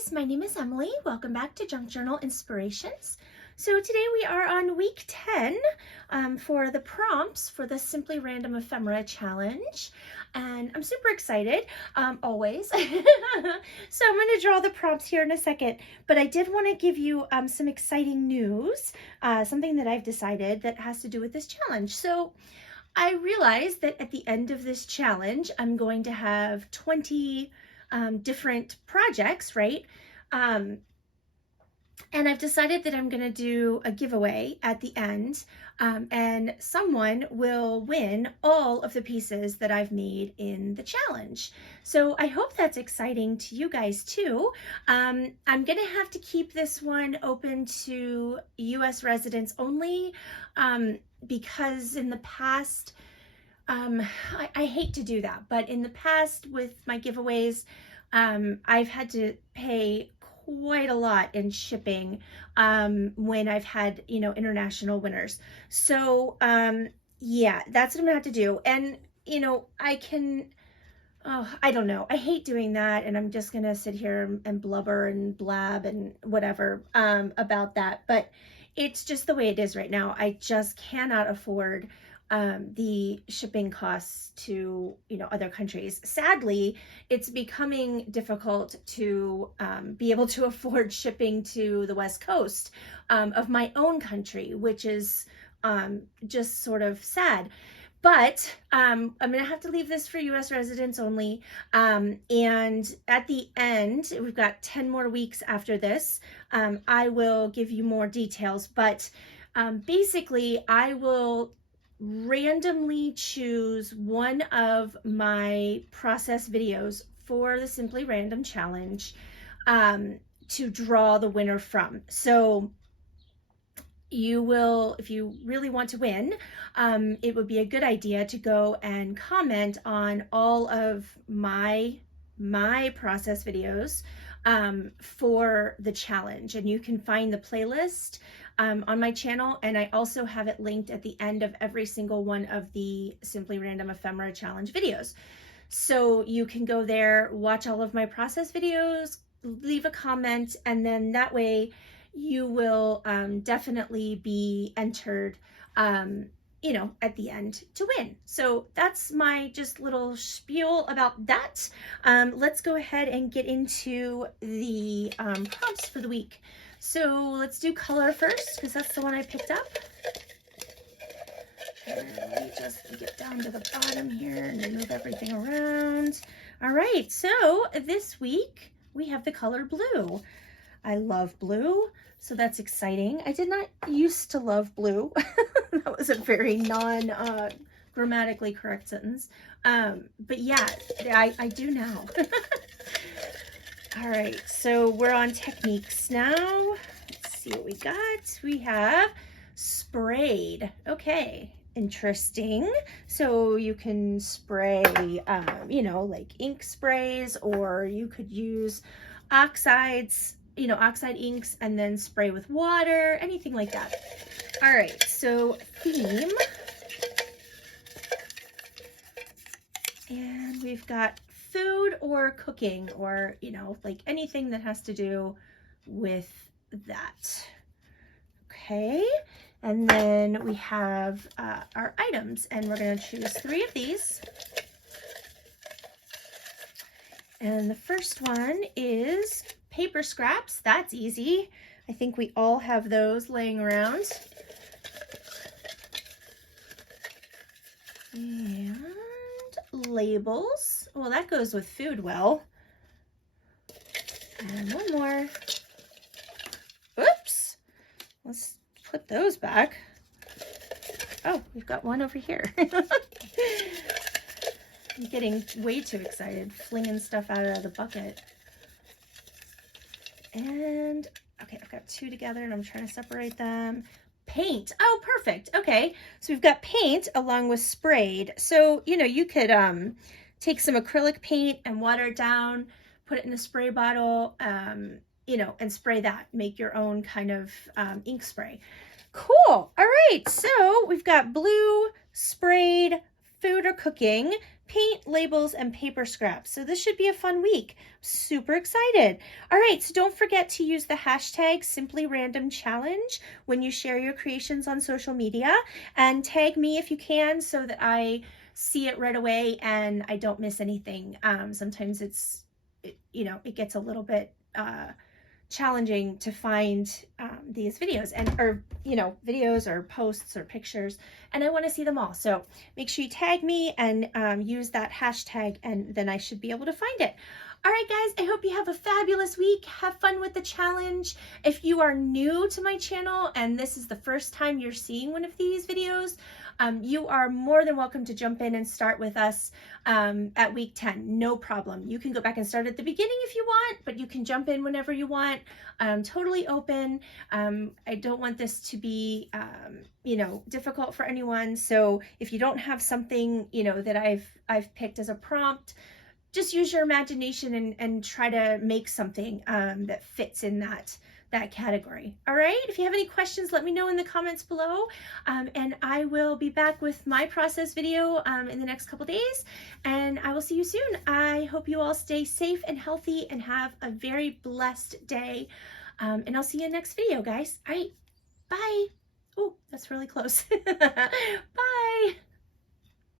guys, my name is Emily. Welcome back to Junk Journal Inspirations. So today we are on week 10 for the prompts for the Simply Random Ephemera Challenge. And I'm super excited, always. So I'm going to draw the prompts here in a second, but I did want to give you some exciting news, something that I've decided that has to do with this challenge. So I realized that at the end of this challenge, I'm going to have 20 different projects, right? And I've decided that I'm going to do a giveaway at the end, and someone will win all of the pieces that I've made in the challenge. So I hope that's exciting to you guys too. I'm going to have to keep this one open to US residents only, because in the past, I hate to do that, but in the past with my giveaways, I've had to pay quite a lot in shipping when I've had, international winners. So, yeah, that's what I'm gonna have to do. And, I don't know. I hate doing that, and I'm just gonna sit here and blubber and blab and whatever about that. But it's just the way it is right now. I just cannot afford the shipping costs to other countries. Sadly, it's becoming difficult to be able to afford shipping to the West Coast of my own country, which is just sort of sad. But I'm gonna have to leave this for US residents only. And at the end, we've got 10 more weeks after this. I will give you more details, but basically I will randomly choose one of my process videos for the Simply Random Challenge to draw the winner from. So you will, if you really want to win, it would be a good idea to go and comment on all of my process videos for the challenge, and you can find the playlist on my channel, and I also have it linked at the end of every single one of the Simply Random Ephemera Challenge videos. So you can go there, watch all of my process videos, leave a comment, and then that way you will definitely be entered at the end to win. So that's my just little spiel about that. Let's go ahead and get into the prompts for the week. So let's do color first, because that's the one I picked up. And let me just get down to the bottom here and move everything around. All right, so this week we have the color blue. I love blue, so that's exciting. I did not used to love blue. That was a very non-grammatically correct sentence. But yeah, I do now. All right, so we're on techniques now. Let's see what we got. We have sprayed. Okay, interesting. So you can spray, like ink sprays, or you could use oxides, oxide inks, and then spray with water, anything like that. All right, so theme. And we've got food or cooking, or, like anything that has to do with that. Okay, and then we have our items, and we're going to choose 3 of these. And the first one is paper scraps. That's easy. I think we all have those laying around. And labels. Well, that goes with food well. And one more. Oops. Let's put those back. Oh, we've got one over here. I'm getting way too excited, flinging stuff out of the bucket. And, okay, I've got 2 together, and I'm trying to separate them. Paint. Oh, perfect. Okay, so we've got paint along with sprayed. So, you could take some acrylic paint and water it down, put it in a spray bottle, and spray that. Make your own kind of ink spray. Cool. All right, so we've got blue, sprayed, food or cooking, paint, labels, and paper scraps. So this should be a fun week. Super excited. All right, so don't forget to use the hashtag #SimplyRandomChallenge when you share your creations on social media, and tag me if you can so that I see it right away and I don't miss anything. Sometimes it gets a little bit challenging to find these videos or videos or posts or pictures, and I want to see them all. So make sure you tag me and use that hashtag, and then I should be able to find it. All right, guys, I hope you have a fabulous week. Have fun with the challenge. If you are new to my channel and this is the first time you're seeing one of these videos, you are more than welcome to jump in and start with us at week 10. No problem. You can go back and start at the beginning if you want, but you can jump in whenever you want. Totally open. I don't want this to be, difficult for anyone. So if you don't have something, that I've picked as a prompt, just use your imagination and try to make something that fits in that category. All right, if you have any questions, let me know in the comments below, and I will be back with my process video in the next couple days, and I will see you soon. I hope you all stay safe and healthy and have a very blessed day, and I'll see you in the next video, guys. All right, bye. Oh, that's really close. Bye.